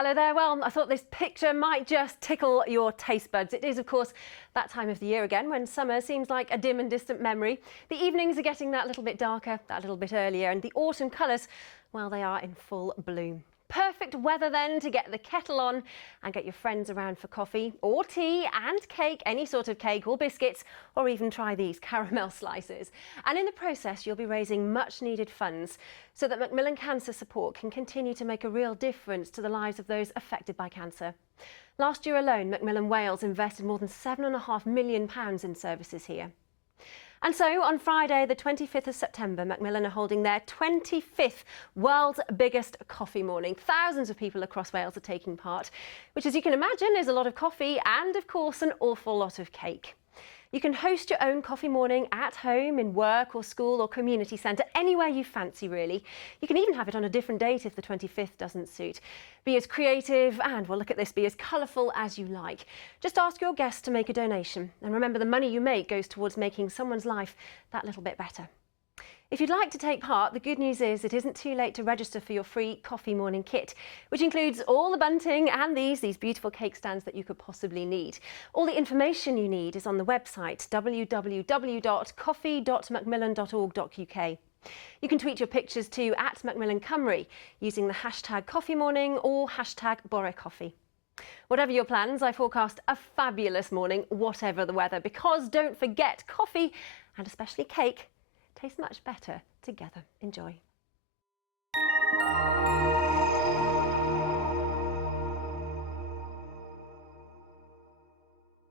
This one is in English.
Hello there. Well, I thought this picture might just tickle your taste buds. It is, of course, that time of the year again when summer seems like a dim and distant memory. The evenings are getting that little bit darker, that little bit earlier, and the autumn colours, well, they are in full bloom. Perfect weather then to get the kettle on and get your friends around for coffee or tea and cake, any sort of cake or biscuits, or even try these caramel slices. And in the process, you'll be raising much needed funds so that Macmillan Cancer Support can continue to make a real difference to the lives of those affected by cancer. Last year alone, Macmillan Wales invested more than £7.5 million in services here. And so on Friday, the 25th of September, Macmillan are holding their 25th world's biggest coffee morning. Thousands of people across Wales are taking part, which, as you can imagine, is a lot of coffee and, of course, an awful lot of cake. You can host your own coffee morning at home, in work or school or community centre, anywhere you fancy really. You can even have it on a different date if the 25th doesn't suit. Be as creative and, well, look at this, be as colourful as you like. Just ask your guests to make a donation, and remember, the money you make goes towards making someone's life that little bit better. If you'd like to take part, the good news is it isn't too late to register for your free coffee morning kit, which includes all the bunting and these beautiful cake stands that you could possibly need. All the information you need is on the website www.coffee.macmillan.org.uk. You can tweet your pictures to @MacmillanCymru using the hashtag #coffeemorning or hashtag #borrowcoffee. Whatever your plans, I forecast a fabulous morning, whatever the weather, because don't forget, coffee, and especially cake, taste much better together. Enjoy.